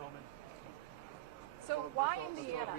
Homan. So why Indiana?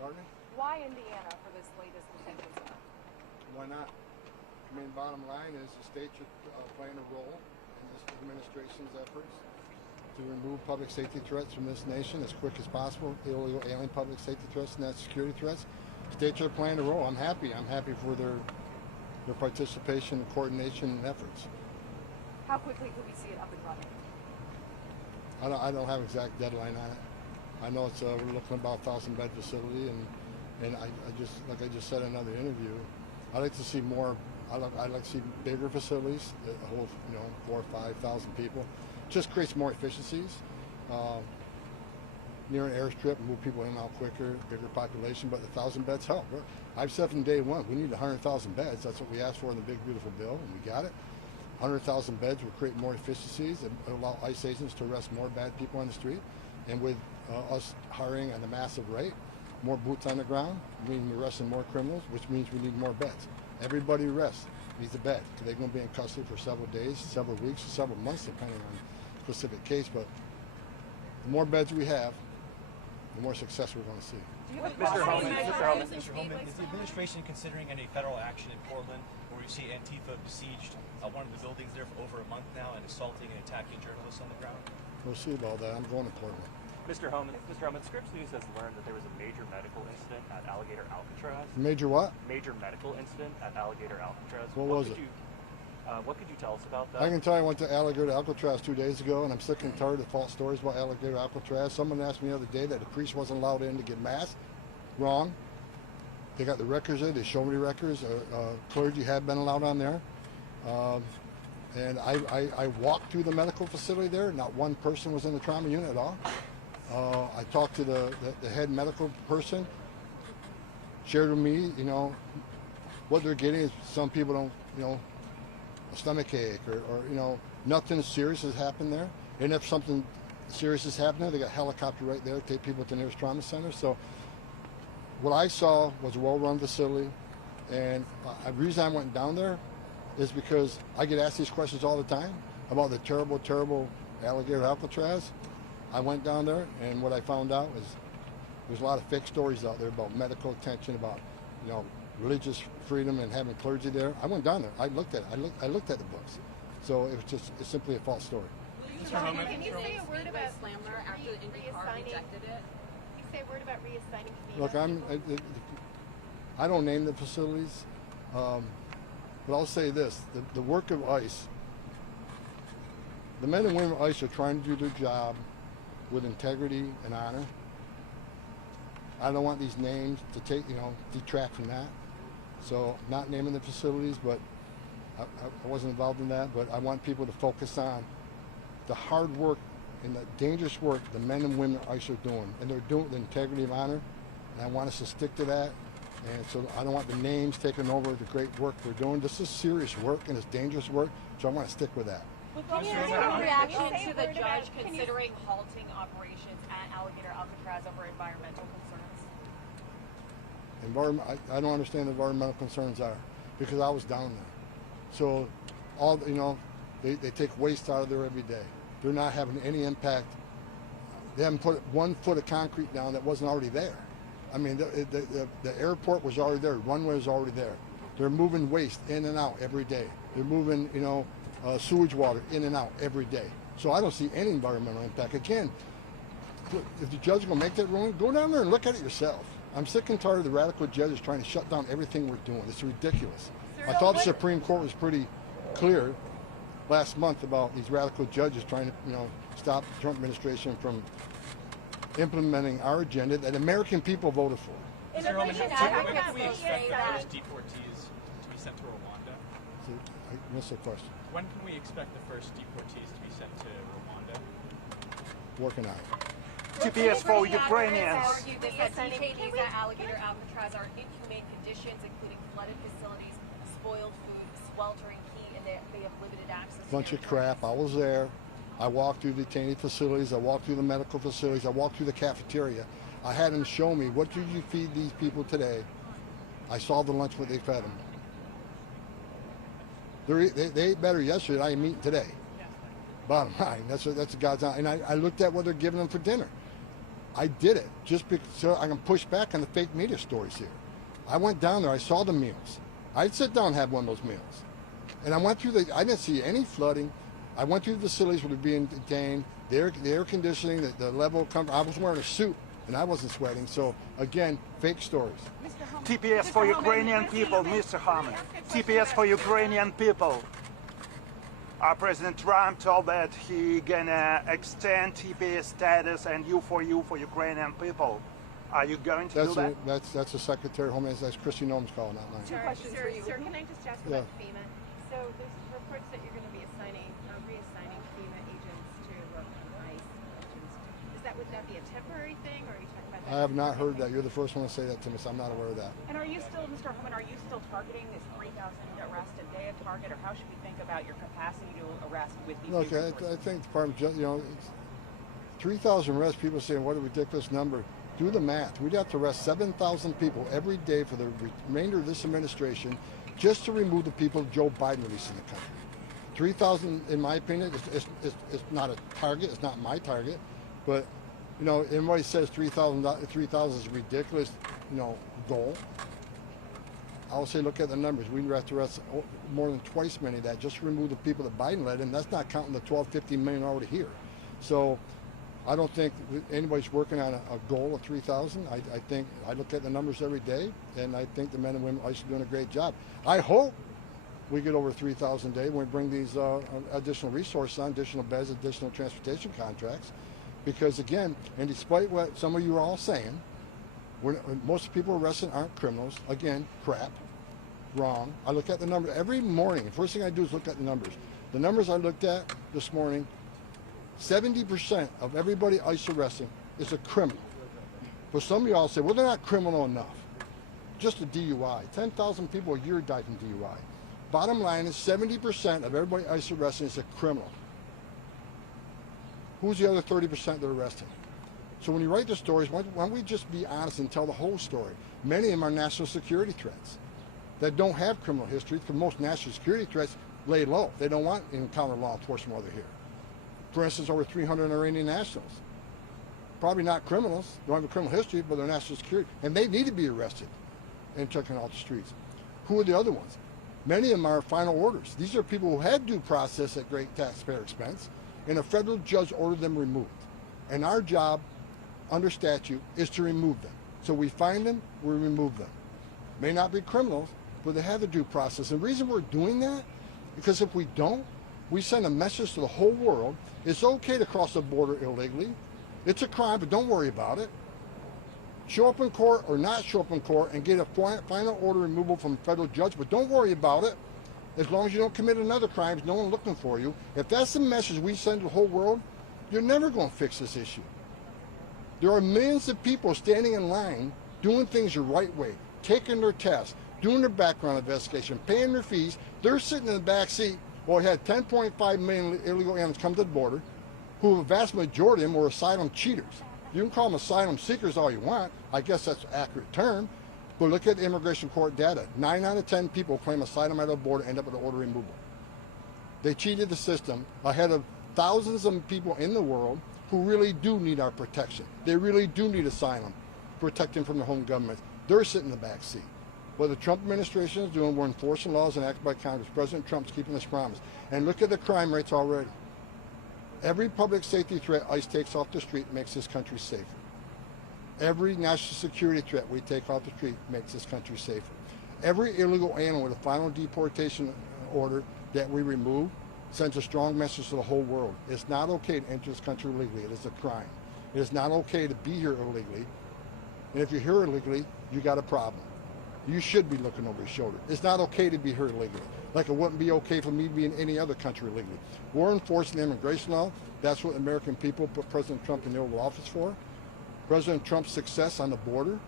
Pardon me? Why Indiana for this latest detention center? Why not? I mean, bottom line is the state should play a role in this administration's efforts to remove public safety threats from this nation as quick as possible, illegal alien public safety threats and national security threats. State should play a role. I'm happy. I'm happy for their participation, coordination, and efforts. How quickly could we see it up and running? I don't have an exact deadline on it. I know it's we're looking at about 1,000-bed facility, and I just, like I just said in another interview, I'd like to see more. I'd like to see bigger facilities that hold 4,000 or 5,000 people. Just creates more efficiencies. Near an airstrip, move people in and out quicker, bigger population, but 1,000 beds help. I've said from day one, we need 100,000 beds. That's what we asked for in the big, beautiful bill, and we got it. 100,000 beds will create more efficiencies and allow ICE agents to arrest more bad people on the street. And with us hiring at a massive rate, more boots on the ground, meaning we're arresting more criminals, which means we need more beds. Everybody arrests needs a bed. They're going to be in custody for several days, several weeks, several months, depending on the specific case. But the more beds we have, the more success we're going to see. Mr. Homan, Is the administration considering any federal action in Portland, where we see Antifa besieged one of the buildings there for over a month now and assaulting and attacking journalists on the ground? We'll see about that. I'm going to Portland. Mr. Homan, Scripps News has learned that there was a major medical incident at Alligator Alcatraz. Major what? Major medical incident at Alligator Alcatraz. What was it? What could you tell us about that? I can tell you I went to Alligator Alcatraz 2 days ago, and I'm sick and tired of false stories about Alligator Alcatraz. Someone asked me the other day that a priest wasn't allowed in to get mass. Wrong. They got the records there. They showed me the records. Clergy had been allowed on there. And I walked through the medical facility there. Not one person was in the trauma unit at all. I talked to the head medical person, shared with me, what they're getting is some people don't, a stomach ache or nothing serious has happened there. And if something serious is happening, they got a helicopter right there to take people to the nearest trauma center. So what I saw was a well-run facility. And the reason I went down there is because I get asked these questions all the time about the terrible, terrible Alligator Alcatraz. I went down there, and what I found out is there's a lot of fake stories out there about medical attention, about religious freedom and having clergy there. I went down there. I looked at it. I looked at the books. So it's simply a false story. Can you say a word about Slammer after the NPR rejected it? Can you say a word about reassigning FEMA? Look, I don't name the facilities, but I'll say this: the work of ICE, the men and women of ICE are trying to do their job with integrity and honor. I don't want these names to detract from that. So not naming the facilities, but I wasn't involved in that, but I want people to focus on the hard work and the dangerous work the men and women of ICE are doing. And they're doing it with integrity and honor, and I want us to stick to that. And so I don't want the names taking over the great work we're doing. This is serious work and it's dangerous work, so I want to stick with that. What is your reaction to the judge considering halting operations at Alligator Alcatraz over environmental concerns? I don't understand what environmental concerns are because I was down there. So all they take waste out of there every day. They're not having any impact. They haven't put 1 foot of concrete down that wasn't already there. I mean, the airport was already there. Runway was already there. They're moving waste in and out every day. They're moving, sewage water in and out every day. So I don't see any environmental impact. Again, if the judge is going to make that ruling, go down there and look at it yourself. I'm sick and tired of the radical judges trying to shut down everything we're doing. It's ridiculous. I thought the Supreme Court was pretty clear last month about these radical judges trying to, stop the Trump administration from implementing our agenda that American people voted for. Mr. Homan, when can we expect the first deportees to be sent to Rwanda? So, I missed the question. When can we expect the first deportees to be sent to Rwanda? Working on it. To be as for Ukrainians. Argued that detainees at Alligator Alcatraz are in inhumane conditions, including flooded facilities, spoiled food, sweltering heat, and they have limited access. Bunch of crap. I was there. I walked through detainee facilities. I walked through the medical facilities. I walked through the cafeteria. I had them show me, what did you feed these people today? I saw the lunch what they fed them. They ate better yesterday than I am eating today. Bottom line, that's God's honest. And I looked at what they're giving them for dinner. I did it just because so I can push back on the fake media stories here. I went down there. I saw the meals. I'd sit down and have one of those meals. And I went through I didn't see any flooding. I went through the facilities where they're being detained. The air conditioning, the level of comfort. I was wearing a suit and I wasn't sweating. So again, fake stories. TPS for Ukrainian people, Mr. Homan. TPS for Ukrainian people. President Trump told that he gonna extend TPS status and U for Ukrainian people. Are you going to do that? That's the Secretary of Homeland. That's Christy Noem's call, not mine. Two questions for you. Sir, can I just ask about FEMA? So there's reports that you're going to be reassigning FEMA agents to work on ICE missions. Would that be a temporary thing, or are you talking about that? I have not heard that. You're the first one to say that to me, so I'm not aware of that. And are you still, Mr. Homan, targeting this 3,000 arrests a day a target, or how should we think about your capacity to arrest with these? Look, I think the Department, 3,000 arrests. People saying what a ridiculous number. Do the math. We'd have to arrest 7,000 people every day for the remainder of this administration just to remove the people Joe Biden released in the country. 3,000, in my opinion, is not a target. It's not my target. But, everybody says 3,000 is a ridiculous, goal. I'll say look at the numbers. We'd have to arrest more than twice many of that just to remove the people that Biden led, and that's not counting the 12, 15 million already here. So I don't think anybody's working on a goal of 3,000. I think I look at the numbers every day, and I think the men and women are doing a great job. I hope we get over 3,000 a day when we bring these additional resources on, additional beds, additional transportation contracts. Because again, and despite what some of you are all saying, most of the people arrested aren't criminals. Again, crap, wrong. I look at the numbers every morning. The first thing I do is look at the numbers. The numbers I looked at this morning, 70% of everybody ICE arresting is a criminal. But some of y'all say, well, they're not criminal enough. Just a DUI. 10,000 people a year die from DUI. Bottom line is 70% of everybody ICE arresting is a criminal. Who's the other 30% they're arresting? So when you write the stories, why don't we just be honest and tell the whole story? Many of them are national security threats that don't have criminal history, because most national security threats lay low. They don't want to encounter law enforcement while they're here. For instance, over 300 Iranian nationals. Probably not criminals, don't have a criminal history, but they're national security. And they need to be arrested and taken off the streets. Who are the other ones? Many of them are final orders. These are people who had due process at great taxpayer expense, and a federal judge ordered them removed. And our job, under statute, is to remove them. So we find them, we remove them. May not be criminals, but they have a due process. And the reason we're doing that, because if we don't, we send a message to the whole world. It's okay to cross the border illegally. It's a crime, but don't worry about it. Show up in court or not show up in court and get a final order removal from a federal judge, but don't worry about it. As long as you don't commit another crime, there's no one looking for you. If that's the message we send to the whole world, you're never going to fix this issue. There are millions of people standing in line doing things the right way, taking their tests, doing their background investigation, paying their fees. They're sitting in the back seat. Well, we had 10.5 million illegal aliens come to the border, who the vast majority of them were asylum cheaters. You can call them asylum seekers all you want. I guess that's an accurate term. But look at the immigration court data. 9 out of 10 people claim asylum at the border end up with an order removal. They cheated the system ahead of thousands of people in the world who really do need our protection. They really do need asylum, protecting from their home governments. They're sitting in the back seat. What the Trump administration is doing, we're enforcing laws enacted by Congress. President Trump's keeping his promise. And look at the crime rates already. Every public safety threat ICE takes off the street makes this country safer. Every national security threat we take off the street makes this country safer. Every illegal alien with a final deportation order that we remove sends a strong message to the whole world. It's not okay to enter this country illegally. It is a crime. It is not okay to be here illegally. And if you're here illegally, you got a problem. You should be looking over your shoulder. It's not okay to be here illegally. Like it wouldn't be okay for me to be in any other country illegally. We're enforcing the immigration law. That's what the American people put President Trump in the Oval Office for. President Trump's success on the border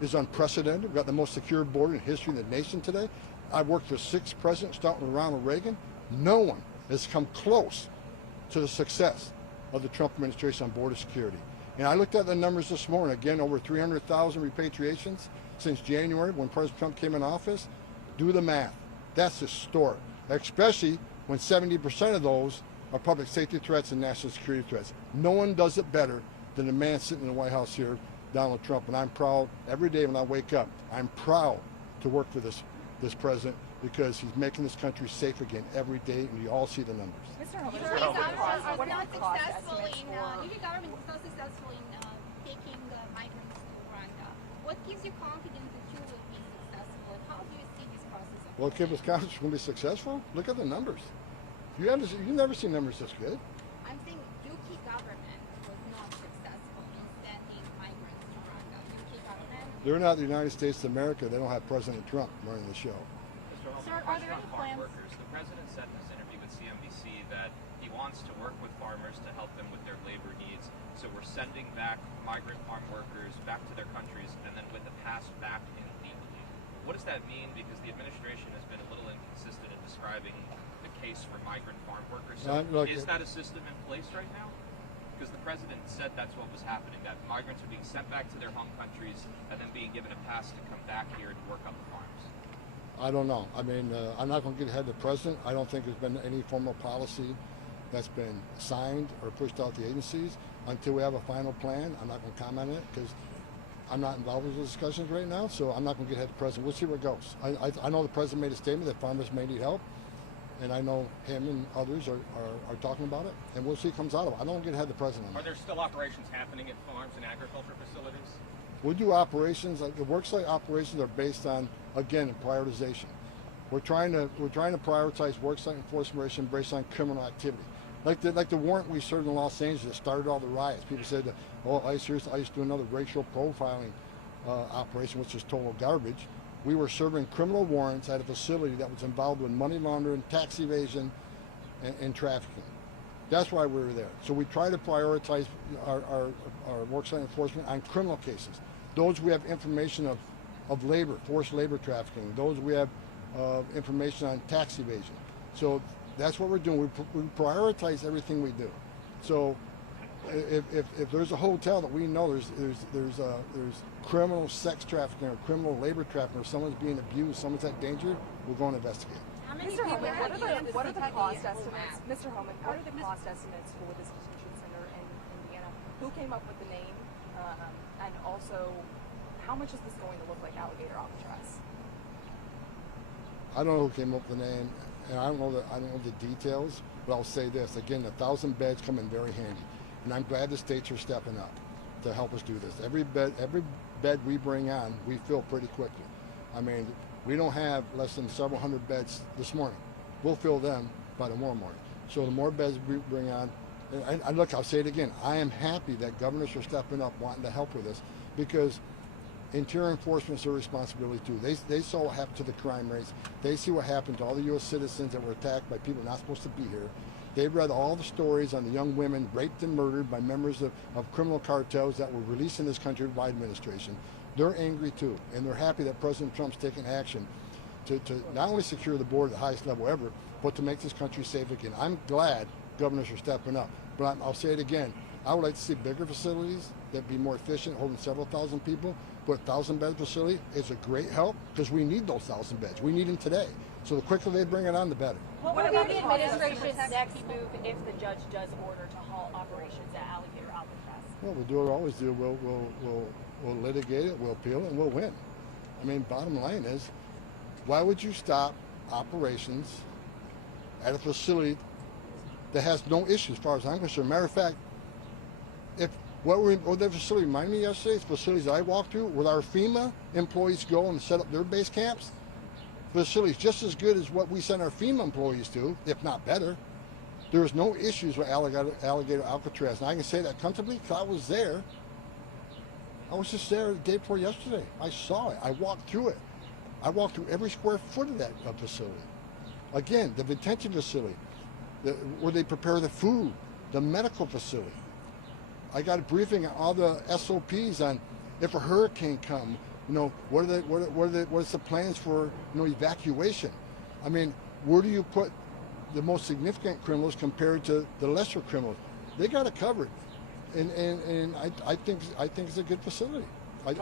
is unprecedented. We've got the most secure border in history of the nation today. I've worked for 6 presidents, starting with Ronald Reagan. No one has come close to the success of the Trump administration on border security. And I looked at the numbers this morning. Again, over 300,000 repatriations since January when President Trump came in office. Do the math. That's historic, especially when 70% of those are public safety threats and national security threats. No one does it better than the man sitting in the White House here, Donald Trump. And I'm proud every day when I wake up. I'm proud to work for this president because he's making this country safe again every day, and you all see the numbers. Mr. Homan, What what are the cost estimates for? If the government is not successful in taking the migrants to Rwanda, what gives you confidence that you will be successful? And how do you see this process? Well, give us confidence we're going to be successful. Look at the numbers. You've never seen numbers this good. I'm saying UK government was not successful in sending migrants to Rwanda. UK government. They're not the United States of America. They don't have President Trump running the show. Sir, are there any Farm plans? workers. The president said in his interview with CNBC that he wants to work with farmers to help them with their labor needs. So we're sending back migrant farm workers back to their countries and then with the past back in legally. What does that mean? Because the administration has been a little inconsistent in describing the case for migrant farm workers. So is that a system in place right now? Because the president said that's what was happening, that migrants are being sent back to their home countries and then being given a pass to come back here to work on the farms. I don't know. I mean, I'm not going to get ahead of the president. I don't think there's been any formal policy that's been signed or pushed out to the agencies. Until we have a final plan, I'm not going to comment on it because I'm not involved with the discussions right now, so I'm not going to get ahead of the president. We'll see where it goes. I know the president made a statement that farmers may need help, and I know him and others are talking about it, and we'll see what comes out of it. I don't get ahead of the president on that. Are there still operations happening at farms and agriculture facilities? We do operations. The worksite operations are based on, again, prioritization. We're trying to prioritize worksite enforcement based on criminal activity. Like the warrant we served in Los Angeles that started all the riots. People said, "Oh, ICE do another racial profiling operation," which is total garbage. We were serving criminal warrants at a facility that was involved with money laundering, tax evasion, and trafficking. That's why we were there. So we try to prioritize our worksite enforcement on criminal cases. Those we have information of labor, forced labor trafficking. Those we have information on tax evasion. So that's what we're doing. We prioritize everything we do. So if there's a hotel that we know there's criminal sex trafficking or criminal labor trafficking, or someone's being abused, someone's at danger, we're going to investigate. Mr. Homan, what are the cost estimates? Mr. Homan, what are the cost estimates for this detention center in Indiana? Who came up with the name? And also, how much is this going to look like Alligator Alcatraz? I don't know who came up with the name, and I don't know the details. But I'll say this again: 1,000 beds come in very handy, and I'm glad the states are stepping up to help us do this. Every bed we bring on, we fill pretty quickly. I mean, we don't have less than several hundred beds this morning. We'll fill them by tomorrow morning. So the more beds we bring on, and look, I'll say it again, I am happy that governors are stepping up wanting to help with this, because interior enforcement is their responsibility too. They saw what happened to the crime rates. They see what happened to all the U.S. citizens that were attacked by people not supposed to be here. They've read all the stories on the young women raped and murdered by members of criminal cartels that were released in this country by administration. They're angry too, and they're happy that President Trump's taking action to not only secure the border at the highest level ever, but to make this country safe again. I'm glad governors are stepping up, but I'll say it again. I would like to see bigger facilities that be more efficient, holding several thousand people. But 1,000-bed facility is a great help because we need those 1,000 beds. We need them today. So the quicker they bring it on, the better. What will be the administration's next move if the judge does order to halt operations at Alligator Alcatraz? Well, we'll do what we always do. We'll litigate it, we'll appeal it, and we'll win. I mean, bottom line is, why would you stop operations at a facility that has no issues as far as I'm concerned? Matter of fact, what the facility reminded me yesterday, facilities I walked through, where our FEMA employees go and set up their base camps, facilities just as good as what we send our FEMA employees to, if not better. There's no issues with Alligator Alcatraz. And I can say that comfortably because I was there. I was just there the day before yesterday. I saw it. I walked through it. I walked through every square foot of that facility. Again, the detention facility, where they prepare the food, the medical facility. I got a briefing on all the SOPs on if a hurricane comes, what are the plans for evacuation? I mean, where do you put the most significant criminals compared to the lesser criminals? They got it covered, and I think it's a good facility. I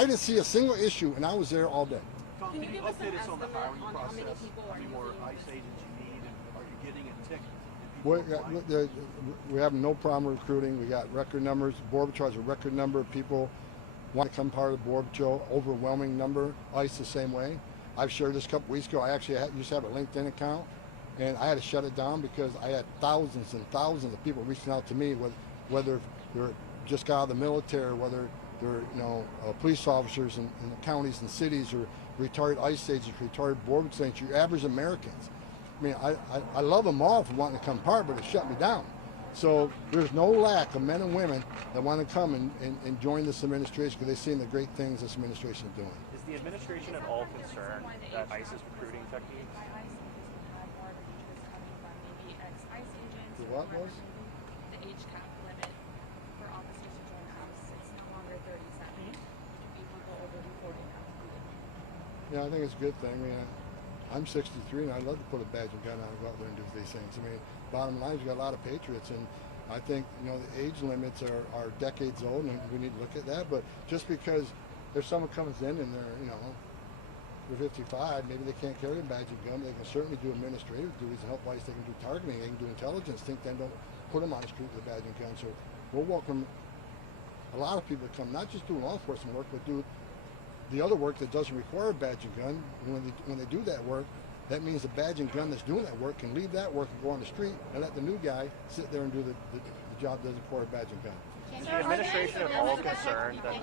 didn't see a single issue, and I was there all day. Tom, can you update us on the hiring process? How many more ICE agents you need, and are you getting a tick? We have no problem recruiting. We got record numbers. Border Patrol has a record number of people want to become part of the Border Patrol. Overwhelming number. ICE the same way. I've shared this a couple weeks ago. I actually used to have a LinkedIn account, and I had to shut it down because I had thousands and thousands of people reaching out to me, whether they're just got out of the military, whether they're police officers in the counties and cities, or retired ICE agents, retired border agents, your average Americans. I mean, I love them all for wanting to come part, but it shut me down. So there's no lack of men and women that want to come and join this administration because they've seen the great things this administration is doing. Is the administration at all concerned that ICE is recruiting techniques? The what was? The age cap limit for officers to join ICE. It's no longer 37. People go over 40 now. Yeah, I think it's a good thing. I mean, I'm 63 and I'd love to put a badge and gun on and go out there and do these things. I mean, bottom line is you got a lot of patriots, and I think the age limits are decades old, and we need to look at that. But just because if someone comes in and they're 55, maybe they can't carry a badge and gun, they can certainly do administrative duties and help ICE. They can do targeting, they can do intelligence. Think then don't put them on the street with a badge and gun. So we'll welcome a lot of people to come, not just do law enforcement work, but do the other work that doesn't require a badge and gun. And when they do that work, that means the badge and gun that's doing that work can leave that work and go on the street and let the new guy sit there and do the job that doesn't require a badge and gun. Is the administration at all concerned that...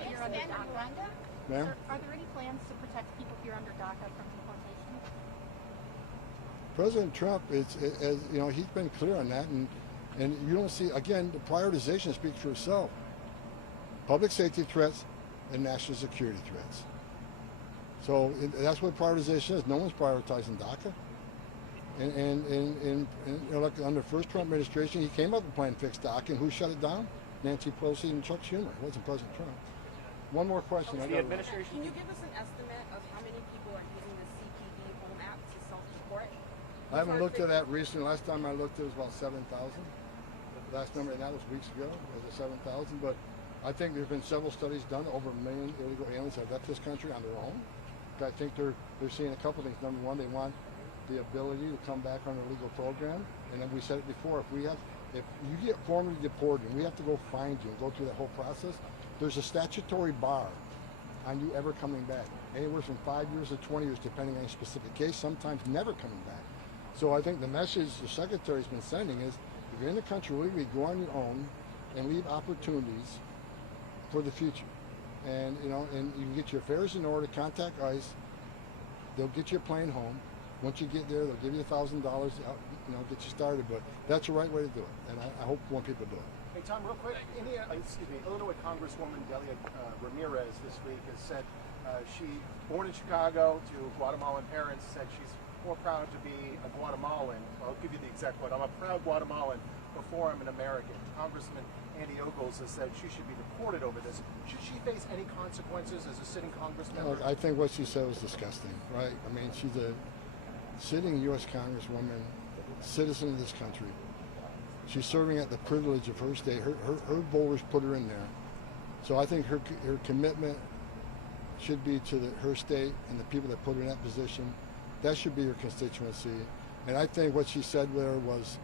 Ma'am? Are there any plans to protect people here under DACA from deportation? President Trump, he's been clear on that, and you don't see, again, the prioritization speaks for itself. Public safety threats and national security threats. So that's what prioritization is. No one's prioritizing DACA. And like under the first Trump administration, he came up with a plan to fix DACA, and who shut it down? Nancy Pelosi and Chuck Schumer. It wasn't President Trump. One more question. The administration. Can you give us an estimate of how many people are using the CPD home app to self-report? I haven't looked at that recently. Last time I looked, it was about 7,000. Last number, and that was weeks ago. It was 7,000. But I think there's been several studies done. Over 1 million illegal aliens have left this country on their own. I think they're seeing a couple things. Number one, they want the ability to come back on a legal program. And then we said it before, if you get formally deported and we have to go find you and go through that whole process, there's a statutory bar on you ever coming back. Anywhere from 5 years to 20 years, depending on a specific case, sometimes never coming back. So I think the message the Secretary's been sending is, if you're in the country legally, go on your own and leave opportunities for the future. And and you can get your affairs in order, contact ICE, they'll get you a plane home. Once you get there, they'll give you $1,000, get you started. But that's the right way to do it, and I hope more people do it. Hey, Tom, real quick, Illinois Congresswoman Delia Ramirez this week has said she, born in Chicago to Guatemalan parents, said she's more proud to be a Guatemalan. I'll give you the exact quote. I'm a proud Guatemalan before I'm an American. Congressman Andy Ogles has said she should be deported over this. Should she face any consequences as a sitting congressman? I think what she said was disgusting, right? I mean, she's a sitting U.S. Congresswoman, citizen of this country. She's serving at the privilege of her state. Her voters put her in there. So I think her commitment should be to her state and the people that put her in that position. That should be her constituency. And I think what she said there was,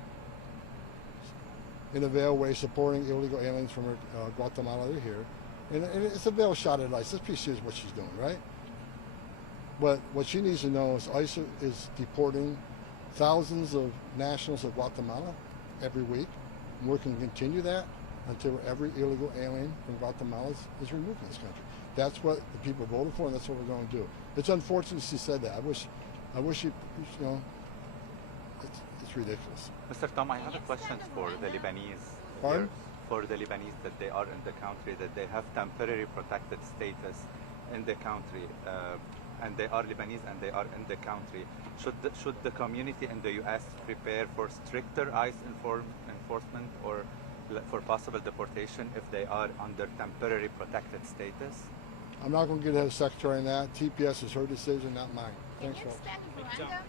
in a veiled way, supporting illegal aliens from Guatemala here. And it's a veiled shot at ICE. Let's be serious what she's doing, right? But what she needs to know is ICE is deporting thousands of nationals of Guatemala every week. And we're going to continue that until every illegal alien from Guatemala is removed from this country. That's what the people voted for, and that's what we're going to do. It's unfortunate she said that. I wish she, it's ridiculous. Mr. Tom, I have a question for the Lebanese. Pardon? For the Lebanese that they are in the country, that they have temporary protected status in the country, and they are Lebanese and they are in the country. Should the community in the U.S. prepare for stricter ICE enforcement or for possible deportation if they are under temporary protected status? I'm not going to get ahead of the Secretary on that. TPS is her decision, not mine. Can Thanks, you expand Rwanda